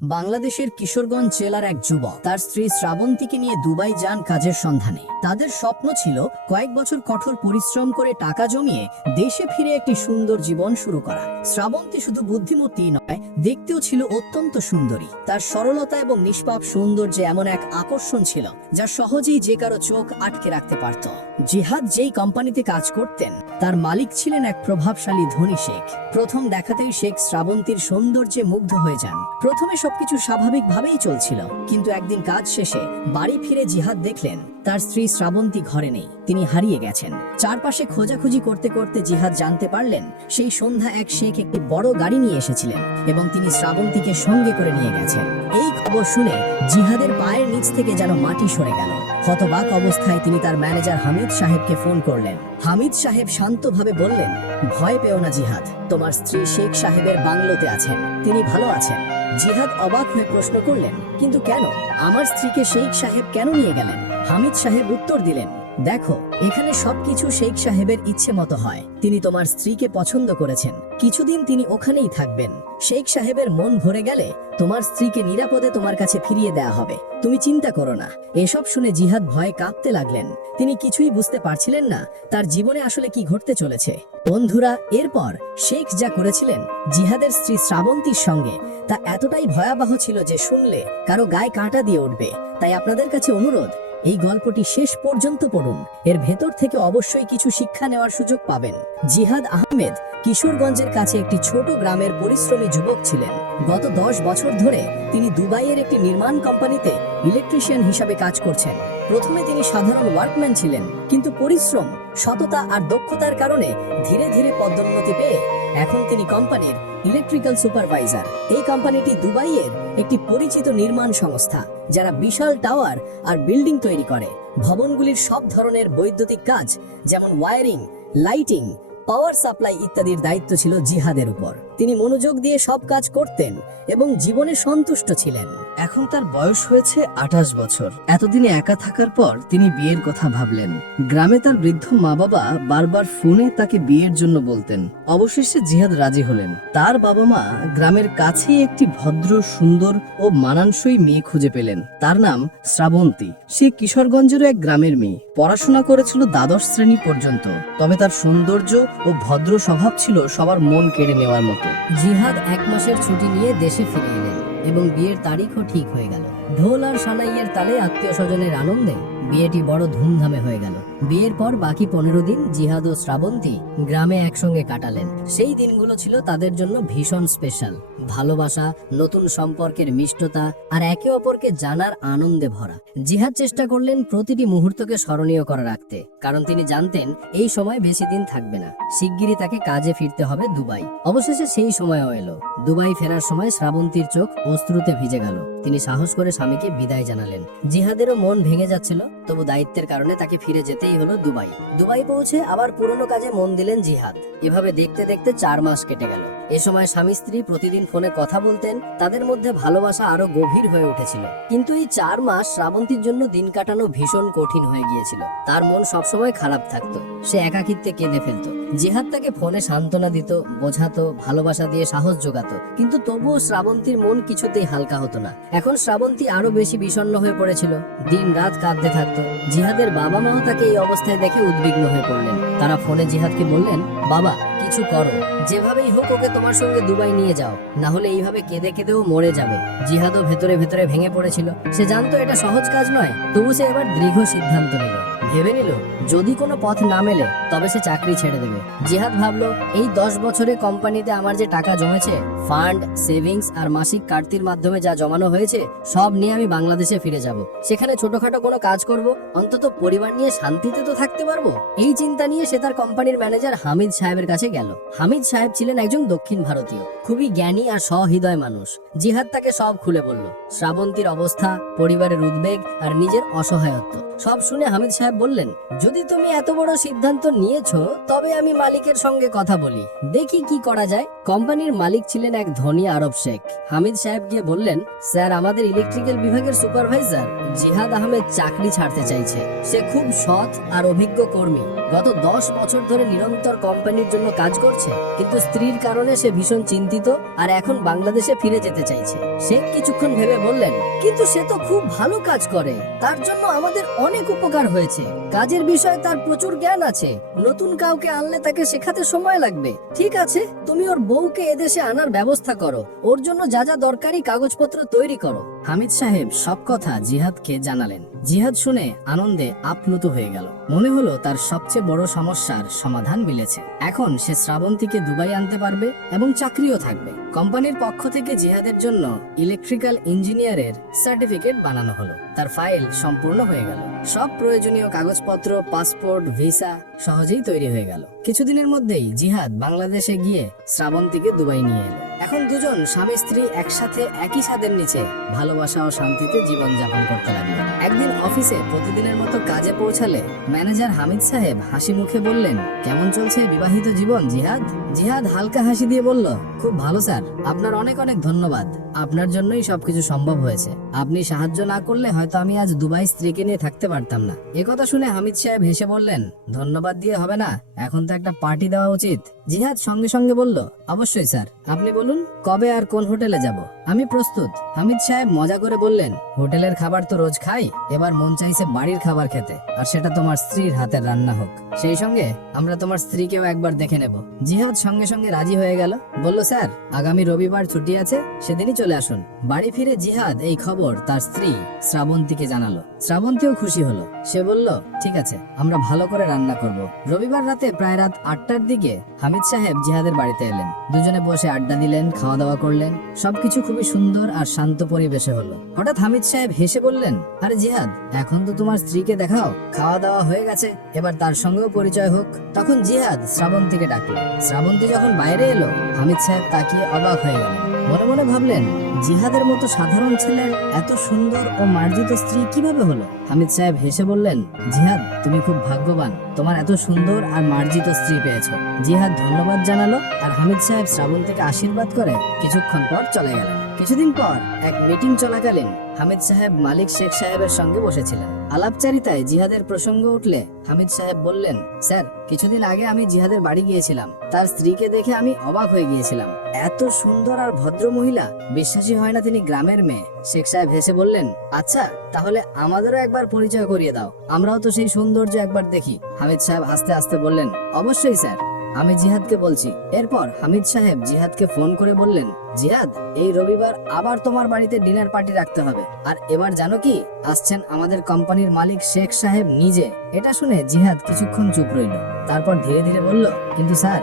বাংলাদেশের কিশোরগঞ্জ জেলার এক যুবক তার স্ত্রী শ্রাবন্তীকে নিয়ে দুবাই যান কাজের সন্ধানে। তাদের স্বপ্ন ছিল কয়েক বছর কঠোর পরিশ্রম করে টাকা জমিয়ে দেশে ফিরে একটি সুন্দর জীবন শুরু করা। শ্রাবন্তী শুধু বুদ্ধিমতী নয়, দেখতেও ছিল অত্যন্ত সুন্দরী। তার সরলতা এবং নিষ্পাপ সৌন্দর্যে এমন এক আকর্ষণ ছিল যা সহজেই যে কারো চোখ আটকে রাখতে পারত। জিহাদ যেই কোম্পানিতে কাজ করতেন তার মালিক ছিলেন এক প্রভাবশালী ধনী শেখ। প্রথম দেখাতেই শেখ শ্রাবন্তীর সৌন্দর্যে মুগ্ধ হয়ে যান। প্রথমে সবকিছু স্বাভাবিকভাবেই চলছিল, কিন্তু একদিন কাজ শেষে বাড়ি ফিরে জিহাদ দেখলেন তার স্ত্রী শ্রাবন্তী ঘরে নেই, তিনি হারিয়ে গেছেন। চারপাশে খোঁজাখুঁজি করতে করতে জিহাদ জানতে পারলেন সেই সন্ধ্যা এক শেখ একটি বড় গাড়ি নিয়ে এসেছিলেন এবং তিনি শ্রাবন্তীকে সঙ্গে করে নিয়ে গেছেন। এই খবর শুনে জিহাদের পায়ের নিচ থেকে যেন মাটি সরে গেল। হতবাক অবস্থায় তিনি তার ম্যানেজার হামিদ সাহেবকে ফোন করলেন। হামিদ সাহেব শান্তভাবে বললেন, ভয় পেও না জিহাদ, তোমার স্ত্রী শেখ সাহেবের বাংলোতে আছেন, তিনি ভালো আছেন। জিহাদ অবাক হয়ে প্রশ্ন করলেন, কিন্তু কেন? আমার স্ত্রীকে শেখ সাহেব কেন নিয়ে গেলেন? হামিদ সাহেব উত্তর দিলেন, দেখো, এখানে সবকিছু শেখ সাহেবের ইচ্ছে মতো হয়। তিনি তোমার স্ত্রীকে পছন্দ করেছেন, কিছুদিন তিনি ওখানেই থাকবেন। শেখ সাহেবের মন ভরে গেলে তোমার স্ত্রীকে নিরাপদে তোমার কাছে ফিরিয়ে দেয়া হবে, তুমি চিন্তা করো না। এসব শুনে জিহাদ ভয়ে কাঁপতে লাগলেন। তিনি কিছুই বুঝতে পারছিলেন না তার জীবনে আসলে কি ঘটতে চলেছে। বন্ধুরা, এরপর শেখ যা করেছিলেন জিহাদের স্ত্রী শ্রাবন্তীর সঙ্গে তা এতটাই ভয়াবহ ছিল যে শুনলে কারো গায়ে কাঁটা দিয়ে উঠবে। তাই আপনাদের কাছে অনুরোধ, এই গল্পটি শেষ পর্যন্ত পড়ুন, এর ভেতর থেকে অবশ্যই কিছু শিক্ষা নেওয়ার সুযোগ পাবেন। জিহাদ আহমেদ কিশোরগঞ্জের কাছে একটি ছোট গ্রামের পরিশ্রমী যুবক ছিলেন। গত 10 বছর ধরে তিনি দুবাইয়ের একটি নির্মাণ কোম্পানিতে ইলেকট্রিশিয়ান হিসাবে কাজ করছেন। প্রথমে তিনি সাধারণ ওয়ার্কম্যান ছিলেন, কিন্তু পরিশ্রম, সততা আর দক্ষতার কারণে ধীরে ধীরে পদোন্নতি পেয়ে এখন তিনি কোম্পানির ইলেকট্রিক্যাল সুপারভাইজার। এই কোম্পানিটি দুবাইয়ের একটি পরিচিত নির্মাণ সংস্থা, যারা বিশাল টাওয়ার আর বিল্ডিং তৈরি করে। ভবনগুলির সব ধরনের বৈদ্যুতিক কাজ, যেমন ওয়্যারিং, লাইটিং, পাওয়ার সাপ্লাই ইত্যাদির দায়িত্ব ছিল জিহাদের উপর। তিনি মনোযোগ দিয়ে সব কাজ করতেন এবং জীবনে সন্তুষ্ট ছিলেন। এখন তার বয়স হয়েছে 28 বছর। এতদিনে একা থাকার পর তিনি বিয়ের কথা ভাবলেন। গ্রামে তার বৃদ্ধ মা বাবা বারবার ফোনে তাকে বিয়ের জন্য বলতেন। অবশেষে জিহাদ রাজি হলেন। তার বাবা মা গ্রামের কাছেই একটি ভদ্র, সুন্দর ও মানানসই মেয়ে খুঁজে পেলেন। তার নাম শ্রাবন্তী। সে কিশোরগঞ্জের এক গ্রামের মেয়ে। পড়াশোনা করেছিল দ্বাদশ শ্রেণী পর্যন্ত, তবে তার সৌন্দর্য ও ভদ্র স্বভাব ছিল সবার মন কেড়ে নেওয়ার মতো। জিহাদ 1 মাসের ছুটি নিয়ে দেশে ফিরে এলেন এবং বিয়ের তারিখও ঠিক হয়ে গেল। ঢোল আর সানাইয়ের তালে আত্মীয় স্বজনের আনন্দে বিয়েটি বড় ধুমধামে হয়ে গেল। বিয়ের পর বাকি 15 দিন জিহাদ ও শ্রাবন্তী গ্রামে একসঙ্গে কাটালেন। সেই দিনগুলো ছিল তাদের জন্য ভীষণ স্পেশাল। ভালোবাসা, নতুন সম্পর্কের মিষ্টতা আর একে অপরকে জানার আনন্দে ভরা। জিহাদ চেষ্টা করলেন প্রতিটি মুহূর্তকে স্মরণীয় করে রাখতে, কারণ তিনি জানতেন এই সময় বেশি দিন থাকবে না। শিগগিরই তাকে কাজে ফিরতে হবে দুবাই। অবশেষে সেই সময়ও এলো। দুবাই ফেরার সময় শ্রাবন্তীর চোখ অশ্রুতে ভিজে গেল। তিনি সাহস করে স্বামীকে বিদায় জানালেন। জিহাদেরও মন ভেঙে যাচ্ছিল, তবু দায়িত্বের কারণে তাকে ফিরে যেতেই হলো দুবাই। দুবাই পৌঁছে আবার পুরনো কাজে মন দিলেন জিহাদ। এভাবে দেখতে দেখতে 4 মাস কেটে গেল। এ সময় স্বামী স্ত্রী প্রতিদিন ফোনে কথা বলতেন। তাদের মধ্যে ভালোবাসা আরো গভীর হয়ে উঠেছিল। কিন্তু এই 4 মাস শ্রাবন্তীর জন্য দিন কাটানো ভীষণ কঠিন হয়ে গিয়েছিল। তার মন সবসময় খারাপ থাকতো। সে একাকিত্বে কেঁদে ফেলতো। জিহাদ তাকে ফোনে সান্ত্বনা দিত, বোঝাতো, ভালোবাসা দিয়ে সাহস জোগাতো, কিন্তু তবুও শ্রাবন্তীর মন কিছুতেই হালকা হতো না। এখন শ্রাবন্তী আরো বেশি বিষণ্ণ হয়ে পড়েছিল, দিন রাত কাঁদতে থাকতো। জিহাদের বাবা মাও তাকে এই অবস্থায় দেখে উদ্বিগ্ন হয়ে পড়লেন। তারা ফোনে জিহাদকে বললেন, বাবা, কিছু করো, যেভাবেই হোক ওকে তোমার সঙ্গে দুবাই নিয়ে যাও, না হলে এইভাবে কেঁদে কেঁদেও মরে যাবে। জিহাদও ভেতরে ভেতরে ভেঙে পড়েছিল। সে জানতো এটা সহজ কাজ নয়, তবু সে এবার দৃঢ় সিদ্ধান্ত নিল। ভেবে নিল যদি কোনো পথ না মেলে তবে সে চাকরি ছেড়ে দেবে। জিহাদ ভাবলো, এই 10 বছরে কোম্পানিতে আমার যে টাকা জমেছে, ফান্ড, সেভিংস আর মাসিক কাটতির মাধ্যমে যা জমানো হয়েছে, সব নিয়ে আমি বাংলাদেশে ফিরে যাব। সেখানে ছোটখাটো কোনো কাজ করব, অন্তত পরিবার নিয়ে শান্তিতে তো থাকতে পারবো। এই চিন্তা নিয়ে সে তার কোম্পানির ম্যানেজার হামিদ সাহেবের কাছে গেল। হামিদ সাহেব ছিলেন একজন দক্ষিণ ভারতীয়, খুবই জ্ঞানী আর সহৃদয় মানুষ। জিহাদ তাকে সব খুলে বলল, শ্রাবন্তীর অবস্থা, পরিবারের উদ্বেগ আর নিজের অসহায়ত্ব সব শুনে হামিদ সাহেব বললেন, যদি তুমি এত বড় সিদ্ধান্ত নিয়েছো, তবে আমি মালিকের সঙ্গে কথা বলি, দেখি কি করা যায়। কোম্পানির মালিক ছিলেন এক ধনী আরব শেখ। হামিদ সাহেব গিয়ে বললেন, স্যার, আমাদের ইলেকট্রিক্যাল বিভাগের সুপারভাইজার জিহাদ আহমেদ চাকরি ছাড়তে চাইছে। সে খুব সৎ আর অভিজ্ঞ কর্মী। গত 10 বছর ধরে নিরন্তর কোম্পানির জন্য কাজ করছে, কিন্তু স্ত্রীর কারণে সে ভীষণ চিন্তিত আর এখন বাংলাদেশে ফিরে যেতে চাইছে। শেখ কিছুক্ষণ ভেবে বললেন, কিন্তু সে তো খুব ভালো কাজ করে, তার জন্য আমাদের অনেক উপকার হয়েছে। কাজের বিষয়ে তার প্রচুর জ্ঞান আছে, নতুন কাউকে আনলে তাকে শেখাতে সময় লাগবে। ঠিক আছে, তুমি ওর বউকে এদেশে আনার ব্যবস্থা করো, ওর জন্য যা যা দরকারি কাগজপত্র তৈরি করো। হামিদ সাহেব সব কথা জিহাদকে জানালেন। জিহাদ শুনে আনন্দে আপ্লুত হয়ে গেল। মনে হলো তার সবচেয়ে বড় সমস্যার সমাধান মিলেছে। এখন সে শ্রাবন্তীকে দুবাই আনতে পারবে এবং চাকরিও থাকবে। কোম্পানির পক্ষ থেকে জিহাদের জন্য ইলেকট্রিক্যাল ইঞ্জিনিয়ারের সার্টিফিকেট বানানো হলো। তার ফাইল সম্পূর্ণ হয়ে গেল। সব প্রয়োজনীয় কাগজপত্র, পাসপোর্ট, ভিসা সহজেই তৈরি হয়ে গেল। কিছুদিনের মধ্যেই জিহাদ বাংলাদেশে গিয়ে শ্রাবন্তীকে দুবাই নিয়ে এলো। এখন দুজন স্বামী স্ত্রী একসাথে একই ছাদের নিচে ভালোবাসা ও শান্তিতে জীবন যাপন করতে লাগলো। একদিন অফিসে প্রতিদিনের মতো কাজে পৌঁছালে ম্যানেজার হামিদ সাহেব হাসি মুখে বললেন, কেমন চলছে বিবাহিত জীবন জিহাদ? জিহাদ হালকা হাসি দিয়ে বলল, খুব ভালো স্যার, আপনার অনেক অনেক ধন্যবাদ। আপনার জন্যই সবকিছু সম্ভব হয়েছে। আপনি সাহায্য না করলে হয়তো আমি আজ দুবাই স্ত্রীকে নিয়ে থাকতে পারতাম না। একথা শুনে হামিদ সাহেব হেসে বললেন, ধন্যবাদ দিয়ে হবে না, এখন তো একটা পার্টি দেওয়া উচিত। জিহাদ সঙ্গে সঙ্গে বলল, অবশ্যই স্যার, আপনি বলুন কবে আর কোন হোটেলে যাব, আমি প্রস্তুত। হামিদ সাহেব মজা করে বললেন, হোটেলের খাবার তো রোজ খাই, এবার মন চাইছে বাড়ির খাবার খেতে, আর সেটা তোমার স্ত্রীর হাতের রান্না হোক। সেই সঙ্গে আমরা তোমার স্ত্রীকেও একবার দেখে নেব। জিহাদ সঙ্গে সঙ্গে রাজি হয়ে গেল। বলল, স্যার আগামী রবিবার ছুটি আছে, সেদিনই চলে আসুন। বাড়ি ফিরে জিহাদ এই খবর তার স্ত্রী শ্রাবন্তীকে জানালো। শ্রাবন্তীও খুশি হলো। সে বলল, ঠিক আছে, আমরা ভালো করে রান্না করব। রবিবার রাতে প্রায় রাত 8টার দিকে হামিদ সাহেব জিহাদের বাড়িতে এলেন। দুজনে বসে আড্ডা দিলেন, খাওয়া দাওয়া করলেন। সবকিছু খুবই সুন্দর আর শান্ত পরিবেশে হলো। হঠাৎ হামিদ সাহেব হেসে বললেন, আরে জিহাদ, এখন তো তোমার স্ত্রীকে দেখাও, খাওয়া দাওয়া হয়ে গেছে, এবার তার সঙ্গেও পরিচয় হোক। তখন জিহাদ শ্রাবন্তীকে ডাকলো। শ্রাবন্তী যখন বাইরে এলো, হামিদ সাহেব তাকিয়ে অবাক হয়ে গেলেন। মনে মনে ভাবলেন, জিহাদের মতো সাধারণ ছেলের এত সুন্দর ও মার্জিত স্ত্রী কিভাবে হলো? হামিদ সাহেব হেসে বললেন, জিহাদ তুমি খুব ভাগ্যবান, তোমার এত সুন্দর আর মার্জিত স্ত্রী পেয়েছো। জিহাদ ধন্যবাদ জানালো আর হামিদ সাহেব শ্রাবন্তীকে আশীর্বাদ করে কিছুক্ষণ পর চলে গেলেন। কিছুদিন পর এক মিটিং চলাকালীন হামিদ সাহেব মালিক শেখ সাহেবের সঙ্গে বসেছিলেন। আলাপচারিতায় জিহাদের প্রসঙ্গ উঠলে হামিদ সাহেব বললেন, স্যার কিছুদিন আগে আমি জিহাদের বাড়ি গিয়েছিলাম, তার স্ত্রীকে দেখে আমি অবাক হয়ে গিয়েছিলাম। এত সুন্দর আর ভদ্র মহিলা, বিশ্বাসই হয় না তিনি গ্রামের মেয়ে। শেখ সাহেব হেসে বললেন, আচ্ছা তাহলে আমাদেরও একবার পরিচয় করিয়ে দাও, আমরাও তো সেই সৌন্দর্য একবার দেখি। হামিদ সাহেব আস্তে আস্তে বললেন, অবশ্যই স্যার, আমি জিহাদকে বলছি। এরপর হামিদ সাহেব জিহাদকে ফোন করে বললেন, জিহাদ এই রবিবার আবার তোমার বাড়িতে ডিনার পার্টি রাখতে হবে, আর এবার জানো কি, আসছেন আমাদের কোম্পানির মালিক শেখ সাহেব নিজে। এটা শুনে জিহাদ কিছুক্ষণ চুপ রইল, তারপর ধীরে ধীরে বলল, কিন্তু স্যার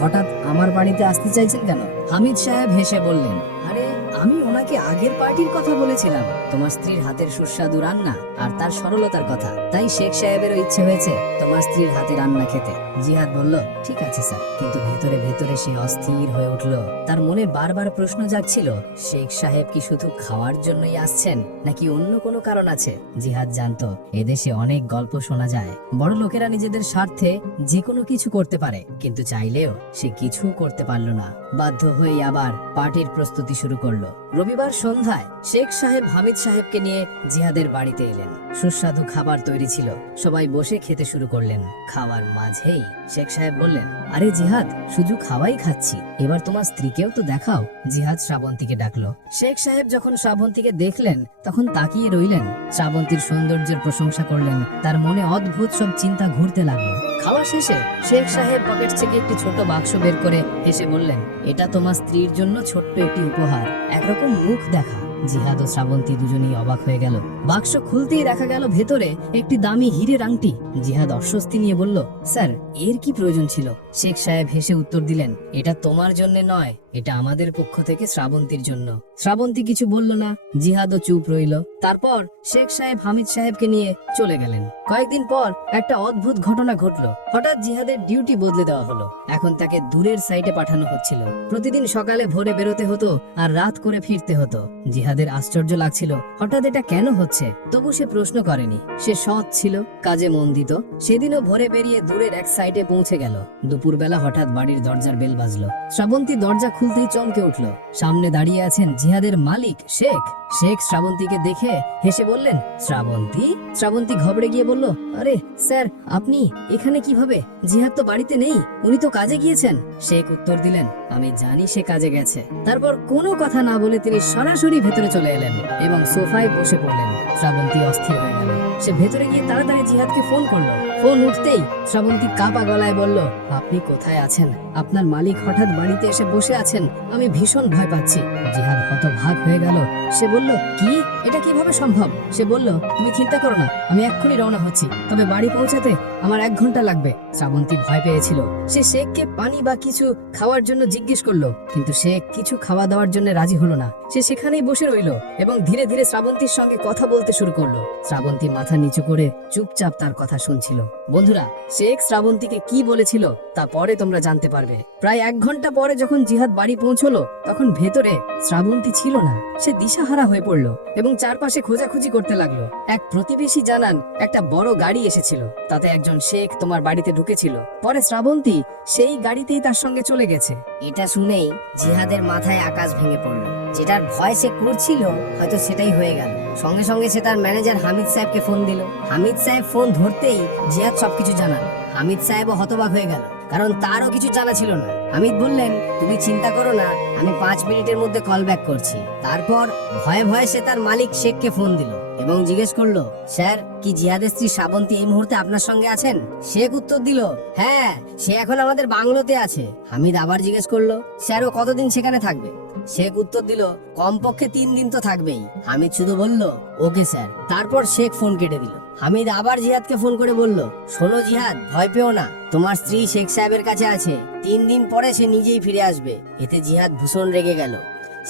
হঠাৎ আমার বাড়িতে আসতে চাইছেন কেন? হামিদ সাহেব হেসে বললেন, আরে আমি ওনাকে আগের পার্টির কথা বলেছিলাম, তোমার স্ত্রীর হাতের সুস্বাদু রান্না আর তার সরলতার কথা, তাই শেখ সাহেবেরও ইচ্ছে হয়েছে তোমার স্ত্রীর হাতে রান্না খেতে। জিহাদ বলল, ঠিক আছে স্যার, কিন্তু ভেতরে ভেতরে সে অস্থির হয়ে উঠল। তার মনে বারবার প্রশ্ন জাগছিল, শেখ সাহেব কি শুধু খাওয়ার জন্যই আসছেন নাকি অন্য কোনো কারণ আছে? জিহাদ জানতো এদেশে অনেক গল্প শোনা যায়, বড় লোকেরা নিজেদের স্বার্থে যে কোনো কিছু করতে পারে, কিন্তু চাইলেও সে কিছু করতে পারল না। বাধ্য হয়ে আবার পার্টির প্রস্তুতি শুরু করলো। রবিবার সন্ধ্যায় শেখ সাহেব হামিদ সাহেবকে নিয়ে জিহাদের বাড়িতে এলেন। সুস্বাদু খাবার তৈরি ছিল, সবাই বসে খেতে শুরু করলেন। খাওয়ার মাঝেই শেখ সাহেব বললেন, আরে জিহাদ শুধু খাওয়াই খাচ্ছি, এবার তোমার স্ত্রীকেও তো দেখাও। জিহাদ শ্রাবন্তীকে ডাকলো। শেখ সাহেব যখন শ্রাবন্তীকে দেখলেন তখন তাকিয়ে রইলেন। শ্রাবন্তীর সৌন্দর্যের প্রশংসা করলেন, তার মনে অদ্ভুত সব চিন্তা ঘুরতে লাগলো। খাওয়া শেষে শেখ সাহেব পকেট থেকে একটি ছোট বাক্স বের করে হেসে বললেন, এটা তোমার স্ত্রীর জন্য ছোট্ট একটি উপহার, একরকম মুখ দেখা। জিহাদ ও শ্রাবন্তী দুজনেই অবাক হয়ে গেল। বাক্স খুলতেই দেখা গেল ভেতরে একটি দামি হীরের আংটি। জিহাদ অস্বস্তি নিয়ে বলল, স্যার এর কি প্রয়োজন ছিল? শেখ সাহেব হেসে উত্তর দিলেন, এটা তোমার জন্য নয়, এটা আমাদের পক্ষ থেকে শ্রাবন্তীর জন্য। শ্রাবন্তী কিছু বলল না, জিহাদও চুপ রইল। তারপর শেখ সাহেব হামিদ সাহেবকে নিয়ে চলে গেলেন। কয়েকদিন পর একটা অদ্ভুত ঘটনা ঘটলো। হঠাৎ জিহাদের ডিউটি বদলে দেওয়া হলো। এখন তাকে দূরের সাইটে পাঠানো হচ্ছিল। প্রতিদিন সকালে ভোরে বেরোতে হতো আর রাত করে ফিরতে হতো। জিহাদের আশ্চর্য লাগছিল, হঠাৎ এটা কেন হচ্ছে। তবু সে প্রশ্ন করেনি। সে সৎ ছিল, কাজে মন দিত। সেদিনও ভোরে বেরিয়ে দূরের এক সাইটে পৌঁছে গেল। দুপুরবেলা হঠাৎ বাড়ির দরজার বেল বাজলো। শ্রাবন্তী দরজা খুলতেই চমকে উঠল। সামনে দাঁড়িয়ে আছেন জিহাদের মালিক শেখ। শেখ শ্রাবন্তীকে দেখে হেসে বললেন, শ্রাবন্তী? শ্রাবন্তী ঘবড়ে গিয়ে বলল, আরে স্যার, আপনি এখানে কিভাবে? জিহাদ তো বাড়িতে নেই, উনি তো কাজে গিয়েছেন। শেখ উত্তর দিলেন, আমি জানি সে কাজে গেছে। তারপর কোনো কথা না বলে তিনি সরাসরি ভেতরে চলে এলেন এবং সোফায় বসে পড়লেন। শ্রাবন্তী অস্থির হয়ে গেল। সে ভেতরে গিয়ে তাড়াতাড়ি জিহাদকে ফোন করলো। ফোন উঠতেই শ্রাবন্তী কাঁপা গলায় বলল, আপনি কোথায় আছেন? আপনার মালিক হঠাৎ বাড়িতে এসে বসে আছেন, আমি ভীষণ ভয় পাচ্ছি। জিহাদ হতভাগ হয়ে গেল। সে বলল, কি? এটা কিভাবে সম্ভব? সে বলল, তুমি চিন্তা করো না, আমি এক্ষুনি রওনা হচ্ছি, তবে বাড়ি পৌঁছাতে আমার 1 ঘন্টা লাগবে। শ্রাবন্তী ভয় পেয়েছিল। সে শেখকে পানি বা কিছু খাওয়ার জন্য জিজ্ঞেস করলো, কিন্তু শেখ কিছু খাওয়া দাওয়ার জন্য রাজি হলো না। সে সেখানেই বসে রইল এবং ধীরে ধীরে শ্রাবন্তীর সঙ্গে কথা বলতে শুরু করলো। শ্রাবন্তী মাথা নিচু করে চুপচাপ তার কথা শুনছিল। বন্ধুরা, শেখ শ্রাবন্তীকে কি বলেছিল তা পরে তোমরা জানতে পারবে। প্রায় 1 ঘন্টা পরে যখন জিহাদ বাড়ি পৌঁছলো, তখন ভেতরে শ্রাবন্তী ছিল না। সে দিশাহারা হয়ে পড়লো এবং চারপাশে খোঁজাখুঁজি করতে লাগলো। এক প্রতিবেশী জানান, একটা বড় গাড়ি এসেছিল, তাতে একজন শেখ তোমার বাড়িতে ঢুকেছিল। পরে শ্রাবন্তী সেই গাড়িতেই তার সঙ্গে চলে গেছে। এটা শুনেই জিহাদের মাথায় আকাশ ভেঙে পড়ল। যেটার ভয় সে করছিল হয়তো সেটাই হয়ে গেল। সঙ্গে সঙ্গে সে তার ম্যানেজার হামিদ সাহেবকে ফোন দিল। হামিদ সাহেব ফোন ধরতেই জিহাদ সবকিছু জানাল। হামিদ সাহেবও হতবাক হয়ে গেল, কারণ তারও কিছু জানা ছিল না। হামিদ বললেন, তুমি চিন্তা করো না, আমি 5 মিনিটের মধ্যে কল ব্যাক করছি। তারপর ভয়ে ভয়ে সে তার মালিক শেখকে ফোন দিল এবং জিজ্ঞেস করলো, স্যার, কি জিহাদের স্ত্রী শ্রাবন্তী এই মুহূর্তে আপনার সঙ্গে আছেন? শেখ উত্তর দিল, হ্যাঁ, সে এখন আমাদের বাংলোতে আছে। হামিদ আবার জিজ্ঞেস করলো, স্যার, ও কতদিন সেখানে থাকবে? শেখ উত্তর দিল, কমপক্ষে 3 দিন তো থাকবেই। হামিদ শুধু বলল, ওকে স্যার। তারপর শেখ ফোন কেটে দিল। হামিদ আবার জিহাদকে ফোন করে বলল, শোনো জিহাদ, ভয় পেও না, তোমার স্ত্রী শেখ সাহেবের কাছে আছে। 3 দিন পরে সে নিজেই ফিরে আসবে। এতে জিহাদ ভীষণ রেগে গেল।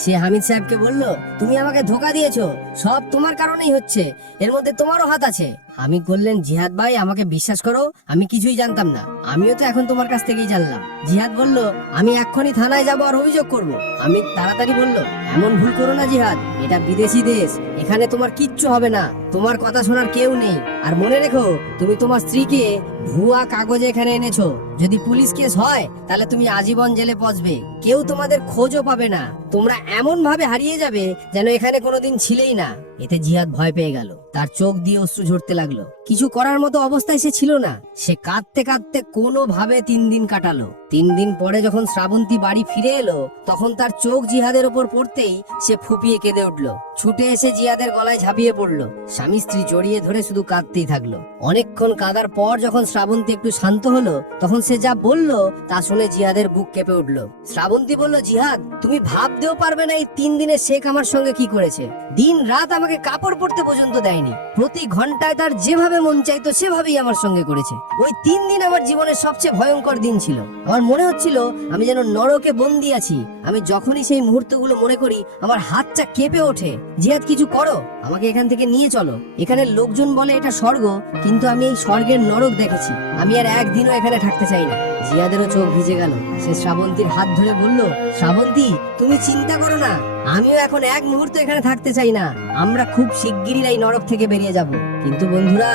সে হামিদ সাহেবকে বলল, তুমি আমাকে ধোকা দিয়েছো, সব তোমার কারণেই হচ্ছে, এর মধ্যে তোমারও হাত আছে। হামিদ বললেন, জিহাদ ভাই, আমাকে বিশ্বাস করো, আমি কিছুই জানতাম না, আমিও তো এখন তোমার কাছ থেকেই জানলাম। জিহাদ বলল, আমি এক্ষুনি থানায় যাবো আর অভিযোগ করব। হামিদ তাড়াতাড়ি বলল, এমন ভুল করো না জিহাদ, এটা বিদেশি দেশ, এখানে তোমার কিচ্ছু হবে না, তোমার কথা শোনার কেউ নেই। আর মনে রেখো, তুমি তোমার স্ত্রীকে ভুয়া কাগজে এখানে এনেছো, যদি পুলিশ কেস হয় তাহলে তুমি আজীবন জেলে পচবে, কেউ তোমাদের খোঁজও পাবে না, তোমরা এমন ভাবে হারিয়ে যাবে যেন এখানে কোনোদিন ছিলেই না। এতে জিহাদ ভয় পেয়ে গেল। তার চোখ দিয়ে অশ্রু ঝরতে লাগলো। কিছু করার মতো অবস্থায় সে ছিল না। সে কাঁদতে কাঁদতে কোনোভাবে 3 দিন কাটালো। 3 দিন পরে যখন শ্রাবন্তী বাড়ি ফিরে এলো, তখন তার চোখ জিহাদের ওপর পড়তেই সে ফুপিয়ে কেঁদে উঠলো। ছুটে এসে জিহাদের গলায় ঝাঁপিয়ে পড়লো। স্বামী স্ত্রী জড়িয়ে ধরে শুধু কাঁদতেই থাকলো। অনেকক্ষণ কাঁদার পর যখন শ্রাবন্তী একটু শান্ত হলো, তখন সে যা বলল তা শুনে জিহাদের বুক কেঁপে উঠলো। শ্রাবন্তী বলল, জিহাদ, তুমি ভাবতেও পারবে না এই 3 দিনে শেখ আমার সঙ্গে কি করেছে। দিন রাত আমাকে কাপড় পরতে পর্যন্ত দেয়নি। প্রতি ঘন্টায় তার যেভাবে মন চাইতো সেভাবেই আমার সঙ্গে করেছে। ওই 3 দিন আমার জীবনের সবচেয়ে ভয়ঙ্কর দিন ছিল। আমার মনে হচ্ছিল আমি যেন নরকে বন্দি আছি। আমি যখনই সেই মুহূর্তগুলো মনে করি আমার হাতটা কেঁপে ওঠে। জিহাদ, কিছু করো, আমাকে এখান থেকে নিয়ে চলো। এখানে লোকজন বলে এটা স্বর্গ, কিন্তু আমি এই স্বর্গের নরক দেখেছি। আমি আর একদিনও এখানে থাকতে চাই না। জিহাদেরও চোখ ভিজে গেল। সে শ্রাবন্তীর হাত ধরে বলল, শ্রাবন্তী, তুমি চিন্তা করো না, আমিও এখন 1 মুহূর্ত এখানে থাকতে চাই না। আমরা খুব শিগগিরই এই নরক থেকে বেরিয়ে যাব। কিন্তু বন্ধুরা,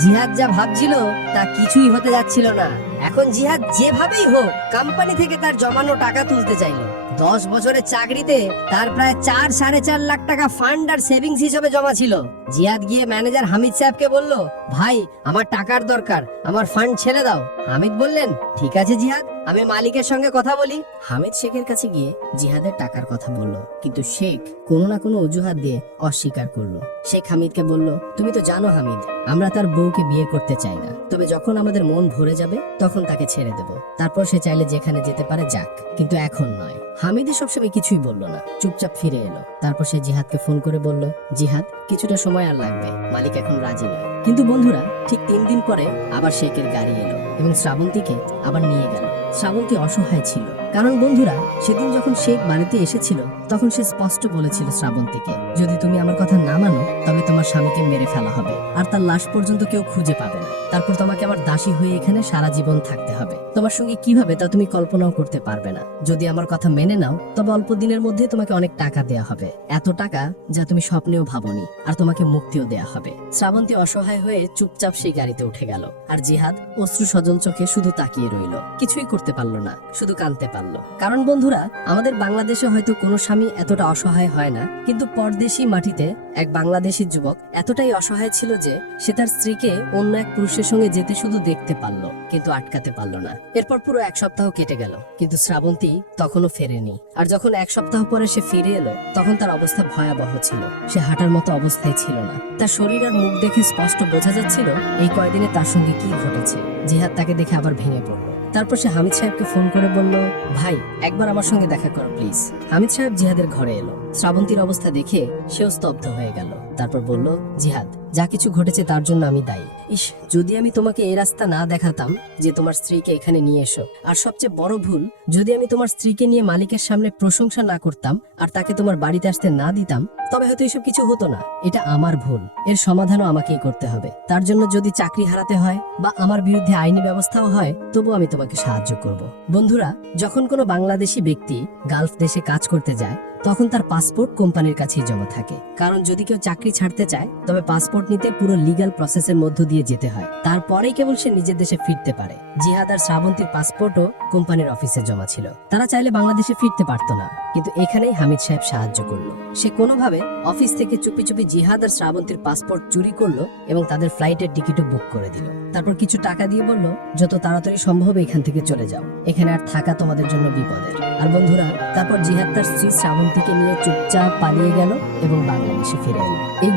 জিহাদ যা ভাবছিল তা কিছুই হতে যাচ্ছিল না। এখন জিহাদ যেভাবেই হোক কোম্পানি থেকে তার জমানো টাকা তুলতে চাইলো। 10 বছরের চাকরিতে তার প্রায় 4-4.5 লাখ টাকা ফান্ড আর সেভিংস হিসেবে জমা ছিল। জিহাদ গিয়ে ম্যানেজার হামিদ সাহেবকে বলল, ভাই, আমার টাকার দরকার, আমার ফান্ড ছেড়ে দাও। হামিদ বললেন, ঠিক আছে জিহাদ, আমি মালিকের সঙ্গে কথা বলি। হামিদ শেখের কাছে গিয়ে জিহাদের টাকার কথা বলল, কিন্তু শেখ কোনো না কোনো অজুহাত দিয়ে অস্বীকার করলো। শেখ হামিদকে বলল, তুমি তো জানো হামিদ, আমরা তার বউকে বিয়ে করতে চাই না, তবে যখন আমাদের মন ভরে যাবে তখন তাকে ছেড়ে দেব, তারপর সে চাইলে যেখানে যেতে পারে যাক, কিন্তু এখন নয়। হামিদে সবসময় কিছুই বলল না, চুপচাপ ফিরে এলো। তারপর সে জিহাদকে ফোন করে বলল, জিহাদ, কিছুটা সময় আর লাগবে, মালিক এখন রাজি নয়। কিন্তু বন্ধুরা, ঠিক 3 দিন পরে আবার শেখের গাড়ি এলো এবং শ্রাবন্তীকে আবার নিয়ে গেল। শ্রাবন্তী অসহায় ছিল, কারণ বন্ধুরা, সেদিন যখন শেখ বাড়িতে এসেছিল তখন সে স্পষ্ট বলেছিল শ্রাবন্তীকে, যদি তুমি আমার কথা না মানো তবে তোমার স্বামীকে মেরে ফেলা হবে আর তার লাশ পর্যন্ত কেউ খুঁজে পাবে না। তারপর তোমাকে আবার দাসী হয়ে এখানে সারা জীবন থাকতে হবে। তোমার সঙ্গে কিভাবে তা তুমি কল্পনাও করতে পারবে না। যদি আমার কথা মেনে নাও তবে অল্প দিনের মধ্যে তোমাকে অনেক টাকা দেয়া হবে, এত টাকা যা তুমি স্বপ্নেও ভাবনি, আর তোমাকে মুক্তিও দেয়া হবে। শ্রাবন্তী অসহায় হয়ে চুপচাপ সেই গাড়িতে উঠে গেল, আর জিহাদ অশ্রু সজল চোখে শুধু তাকিয়ে রইল, কিছুই করতে পারলো না, শুধু কাঁদতে পারল। পারলো। কারণ বন্ধুরা, আমাদের বাংলাদেশে হয়তো কোনো স্বামী এতটা অসহায় হয় না, কিন্তু পরদেশি মাটিতে এক বাংলাদেশি যুবক এতটাই অসহায় ছিল যে সে তার স্ত্রীকে অন্য এক পুরুষের সঙ্গে যেতে শুধু দেখতে পারলো, কিন্তু আটকাতে পারলো না। এরপর পুরো 1 সপ্তাহ কেটে গেল, কিন্তু শ্রাবন্তী তখনও ফেরেনি। আর যখন 1 সপ্তাহ পরে সে ফিরে এলো, তখন তার অবস্থা ভয়াবহ ছিল। সে হাঁটার মতো অবস্থায় ছিল না। তার শরীর আর মুখ দেখে স্পষ্ট বোঝা যাচ্ছিল এই কয়দিনে তার সঙ্গে কি ঘটেছে। জিহাদ তাকে দেখে আবার ভেঙে পড়লো। তারপর সে হামিদ সাহেবকে ফোন করে বলল, ভাই একবার আমার সঙ্গে দেখা করো প্লিজ। হামিদ সাহেব জিহাদের ঘরে এলো। শ্রাবন্তীর অবস্থা দেখে সেও স্তব্ধ হয়ে গেল। তারপর বলল, জিহাদ, যা কিছু ঘটেছে তার জন্য আমি দায়ী। ইস, যদি আমি তোমাকে এই রাস্তা না দেখাতাম যে তোমার স্ত্রীকে এখানে নিয়ে এসো, আর সবচেয়ে বড় ভুল, যদি আমি তোমার স্ত্রীকে নিয়ে মালিকের সামনে প্রশংসা না করতাম আর তাকে তোমার বাড়িতে আসতে না দিতাম, তবে হয়তো এসব কিছু হতো না। এটা আমার ভুল, এর সমাধানও আমাকেই করতে হবে। তার জন্য যদি চাকরি হারাতে হয় বা আমার বিরুদ্ধে আইনি ব্যবস্থাও হয়, তবু আমি তোমাকে সাহায্য করব। বন্ধুরা, যখন কোনো বাংলাদেশি ব্যক্তি গালফ দেশে কাজ করতে যায়, তখন তার পাসপোর্ট কোম্পানির কাছেই জমা থাকে। কারণ যদি কেউ চাকরি ছাড়তে চায়, তবে পাসপোর্ট নিতে পুরো লিগ্যাল প্রসেসের মধ্য দিয়ে যেতে হয়। তারপরেই কেবল সে নিজের দেশে ফিরতে পারে। জিহাদ আর শ্রাবন্তীর পাসপোর্টও কোম্পানির অফিসে জমা ছিল। তারা চাইলে বাংলাদেশে ফিরতে পারতো না, কিন্তু এখানেই হামিদ সাহেব সাহায্য করলো। সে কোনোভাবে অফিস থেকে চুপি চুপি জিহাদ আর শ্রাবন্তীর পাসপোর্ট চুরি করলো এবং তাদের ফ্লাইটের টিকিটও বুক করে দিল। তারপর কিছু টাকা দিয়ে বলল, যত তাড়াতাড়ি সম্ভব এখান থেকে চলে যাও, এখানে আর থাকা তোমাদের জন্য বিপদের। আর বন্ধুরা, তারপর জিহাদ তার স্ত্রী শ্রাবন্তীকে নিয়ে চুপচাপ পালিয়ে গেল এবং বাংলাদেশে ফিরে এলো। এই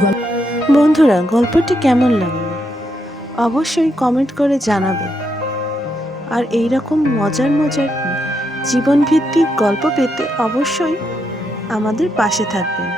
বন্ধুরা, গল্পটি কেমন লাগলো অবশ্যই কমেন্ট করে জানাবেন। আর এইরকম মজার মজার জীবনভিত্তিক গল্প পেতে অবশ্যই আমাদের পাশে থাকবেন।